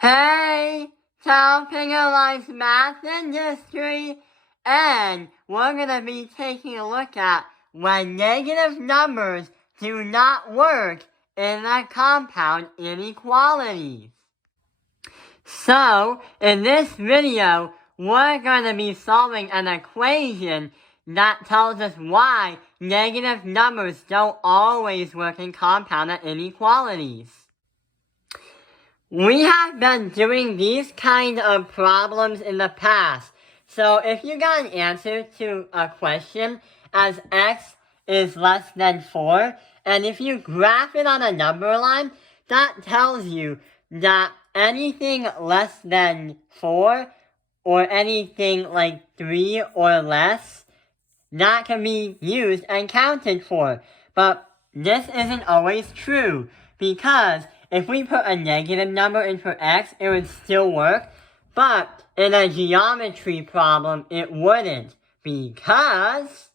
Hey, talking about math and history, and we're going to be taking a look at when negative numbers do not work in a compound inequality. So, in this video, we're going to be solving an equation that tells us why negative numbers don't always work in compound inequalities. We have been doing these kind of problems in the past. So if you got an answer to a question as x is less than 4, and if you graph it on a number line, that tells you that anything less than 4 or anything like 3 or less, that can be used and counted for. But this isn't always true, because if we put a negative number in for x, it would still work, but in a geometry problem, it wouldn't, because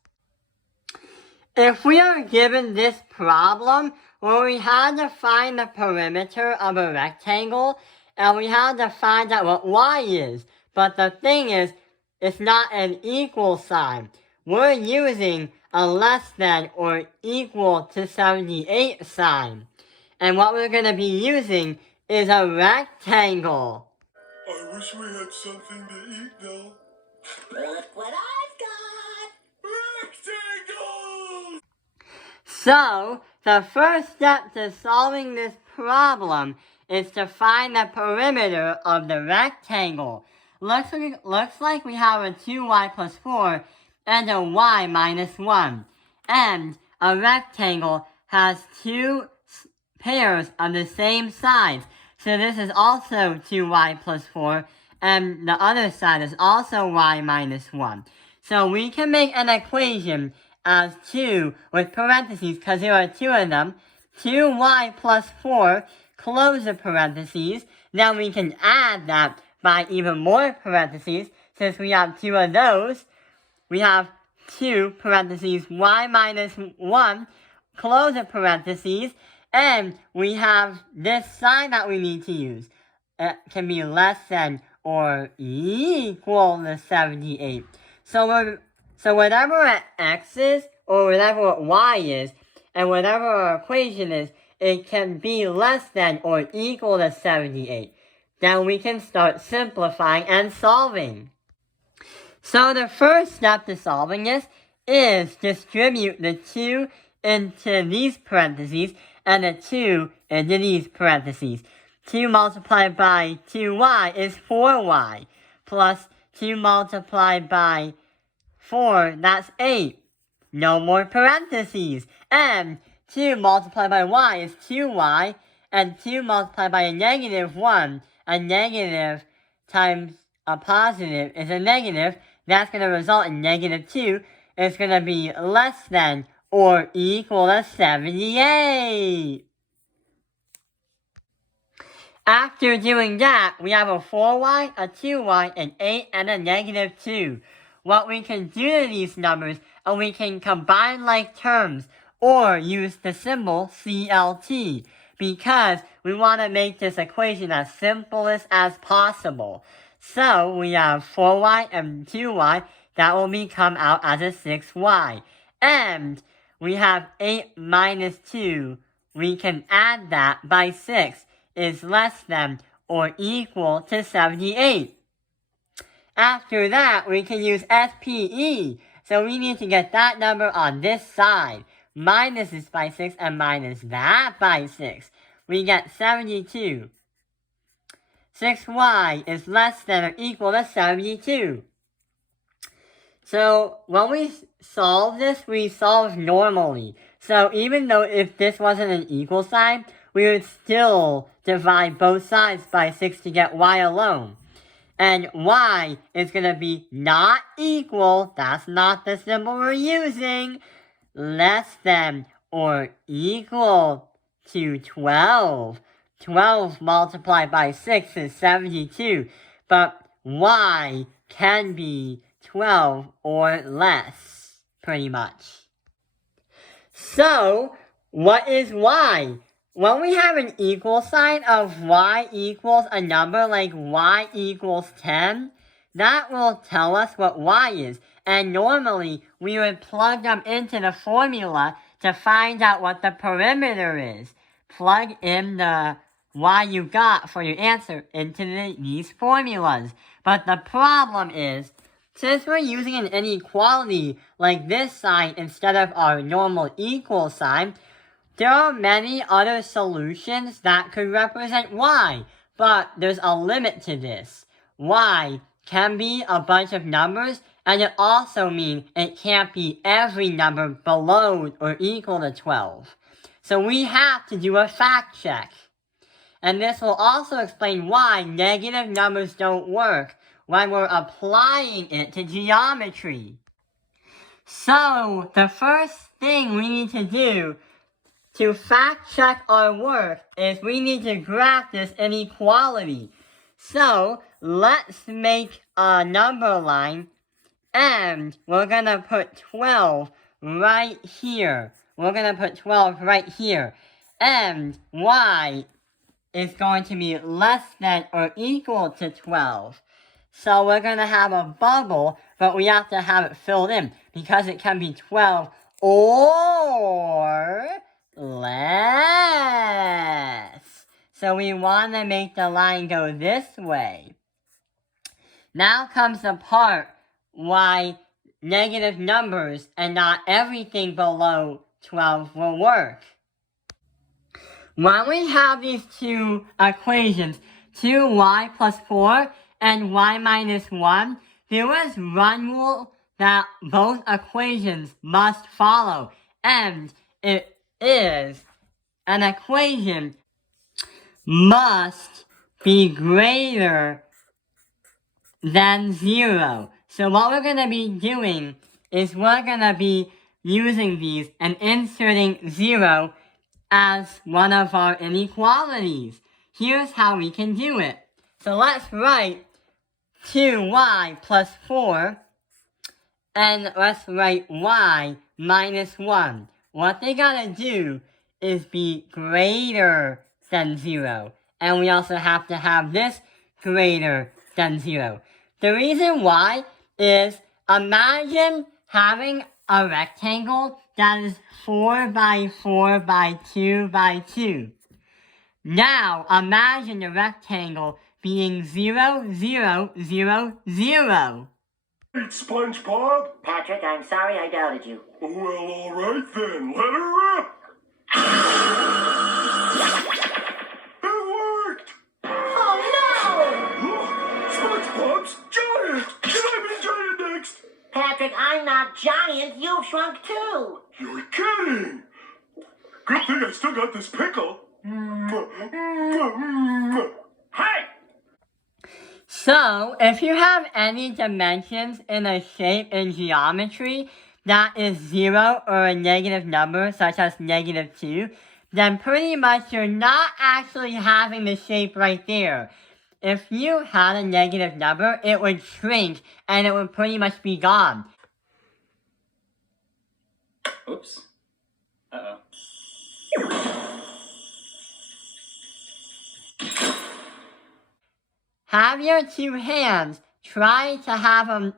if we are given this problem where we had to find the perimeter of a rectangle, and we had to find out what y is, but the thing is, it's not an equal sign. We're using a less than or equal to 78 sign. And what we're going to be using is a rectangle. I wish we had something to eat though. Look what I've got! Rectangles! So, the first step to solving this problem is to find the perimeter of the rectangle. Looks like we have a 2y plus 4 and a y minus 1. And a rectangle has two pairs of the same sides. So this is also 2y plus 4, and the other side is also y minus 1. So we can make an equation as 2 with parentheses, because there are two of them. 2y plus 4, close the parentheses. Then we can add that by even more parentheses. Since we have two of those, we have 2 parentheses y minus 1, close the parentheses, and we have this sign that we need to use. It can be less than or equal to 78. So whatever x is, or whatever y is, and whatever our equation is, it can be less than or equal to 78. Then we can start simplifying and solving. So the first step to solving this is distribute the 2 into these parentheses and the 2 into these parentheses. 2 multiplied by 2y is 4y, plus 2 multiplied by 4, that's 8. No more parentheses. And 2 multiplied by y is 2y, and 2 multiplied by a negative 1, a negative times a positive is a negative. That's going to result in negative 2. It's going to be less than or equal to 78. After doing that, we have a 4y, a 2y, an 8, and a negative 2. What we can do to these numbers, and we can combine like terms, or use the symbol CLT, because we want to make this equation as simplest as possible. So we have 4y and 2y, that will become out as a 6y. And we have 8 minus 2, we can add that by 6, is less than or equal to 78. After that, we can use SPE, so we need to get that number on this side. Minus this by 6 and minus that by 6. We get 72. 6y is less than or equal to 72. So when we solve this, we solve normally. So even though if this wasn't an equal sign, we would still divide both sides by 6 to get y alone. And y is going to be not equal, that's not the symbol we're using, less than or equal to 12. 12 multiplied by 6 is 72, but y can be 12 or less, pretty much. So, what is y? when we have an equal sign of y equals a number like y equals 10, that will tell us what y is. And normally, we would plug them into the formula to find out what the perimeter is. Plug in the y you got for your answer into these formulas. But the problem is, since we're using an inequality like this sign instead of our normal equal sign, there are many other solutions that could represent y, but there's a limit to this. Y can be a bunch of numbers, and it also means it can't be every number below or equal to 12. So we have to do a fact check. And this will also explain why negative numbers don't work when we're applying it to geometry. So, the first thing we need to do to fact check our work is we need to graph this inequality. So, let's make a number line, and we're gonna put 12 right here. We're gonna put 12 right here. And y is going to be less than or equal to 12. So we're going to have a bubble, but we have to have it filled in because it can be 12 or less. So we want to make the line go this way. Now comes the part why negative numbers and not everything below 12 will work. When we have these two equations, 2y plus 4 and y minus 1, there is one rule that both equations must follow, and it is an equation must be greater than 0. So what we're going to be doing is we're going to be using these and inserting 0 as one of our inequalities. Here's how we can do it. So let's write 2y plus 4, and let's write y minus 1. What they gotta do is be greater than 0. And we also have to have this greater than 0. The reason why is, imagine having a rectangle that is 4 by 4 by 2 by 2. Now, imagine the rectangle being 0, 0, 0, 0. Hey, SpongeBob. Patrick, I'm sorry I doubted you. Well, all right then. Let her rip. It worked. Oh no! Look, SpongeBob's giant. Can I be giant next? Patrick, I'm not giant. You've shrunk too. You're kidding. Good thing I still got this pickle. Hey! So, if you have any dimensions in a shape in geometry that is 0 or a negative number, such as negative 2, then pretty much you're not actually having the shape right there. If you had a negative number, it would shrink and it would pretty much be gone. Oops. Uh-oh. Have your two hands try to have them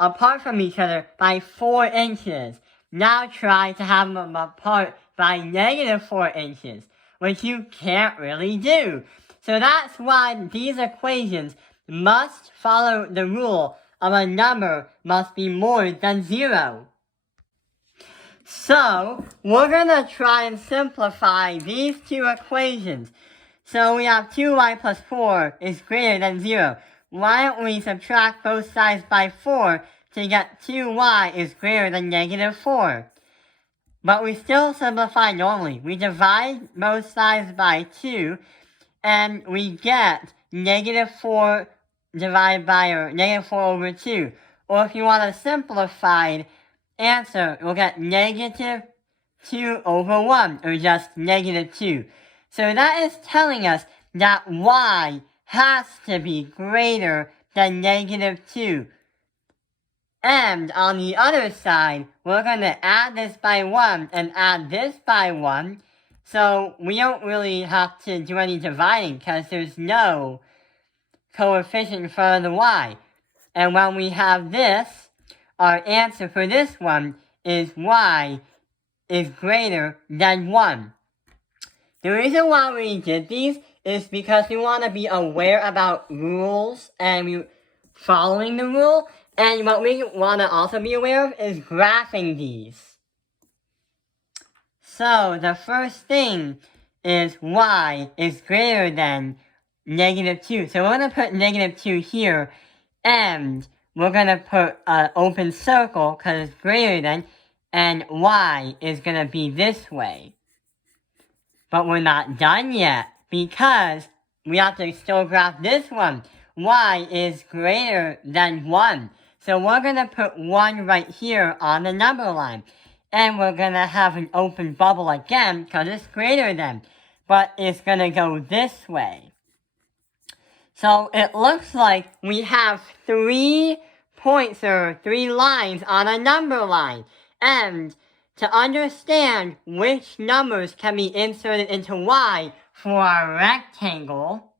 apart from each other by 4 inches. Now try to have them apart by negative 4 inches, which you can't really do. So that's why these equations must follow the rule of a number must be more than 0. So, we're gonna try and simplify these two equations. So we have 2y plus 4 is greater than 0. Why don't we subtract both sides by 4 to get 2y is greater than negative 4? But we still simplify normally. We divide both sides by 2, and we get negative 4 divided by, or negative 4 over 2. Or if you want a simplified answer, we'll get negative 2 over 1, or just negative 2. So that is telling us that y has to be greater than negative 2. And on the other side, we're going to add this by 1 and add this by 1. So we don't really have to do any dividing because there's no coefficient in front of the y. And when we have this, our answer for this one is y is greater than 1. The reason why we did these is because we want to be aware about rules and following the rule. And what we want to also be aware of is graphing these. So the first thing is y is greater than -2. So we're going to put -2 here, and we're going to put an open circle because it's greater than, and y is going to be this way. But we're not done yet because we have to still graph this one. Y is greater than 1. So we're going to put 1 right here on the number line. And we're going to have an open bubble again because it's greater than. But it's going to go this way. So it looks like we have 3 points or 3 lines on a number line. And to understand which numbers can be inserted into y for our rectangle,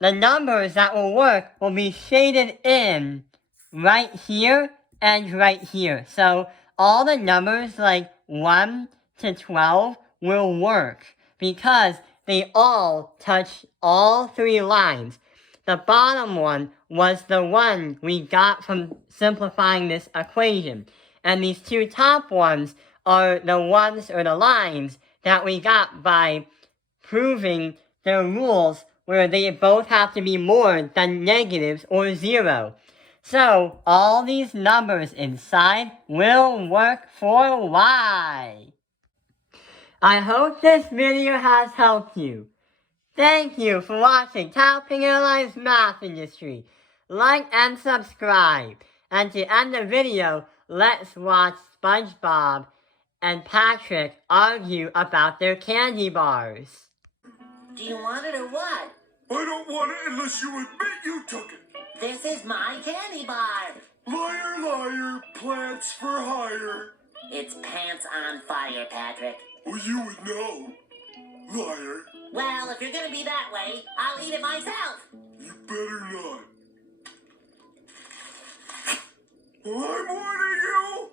the numbers that will work will be shaded in right here and right here. So all the numbers like 1 to 12 will work because they all touch all 3 lines. The bottom one was the one we got from simplifying this equation. And these 2 top ones are the ones or the lines that we got by proving the rules where they both have to be more than negatives or 0. So all these numbers inside will work for y. I hope this video has helped you. Thank you for watching Tapping Airlines Math Industry. Like and subscribe. And to end the video, let's watch SpongeBob and Patrick argue about their candy bars. Do you want it or what? I don't want it unless you admit you took it. This is my candy bar. Liar, liar, plants for hire. It's pants on fire, Patrick. Well, you would know. Liar. Well, if you're gonna be that way, I'll eat it myself. You better not. Well, I'm warning you.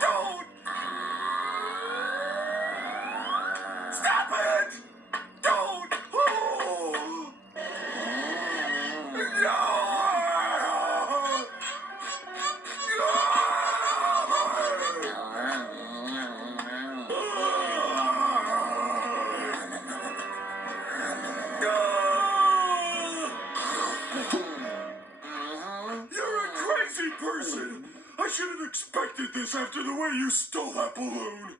Don't. Stop it. Don't. Oh. No. Person! I should have expected this after the way you stole that balloon!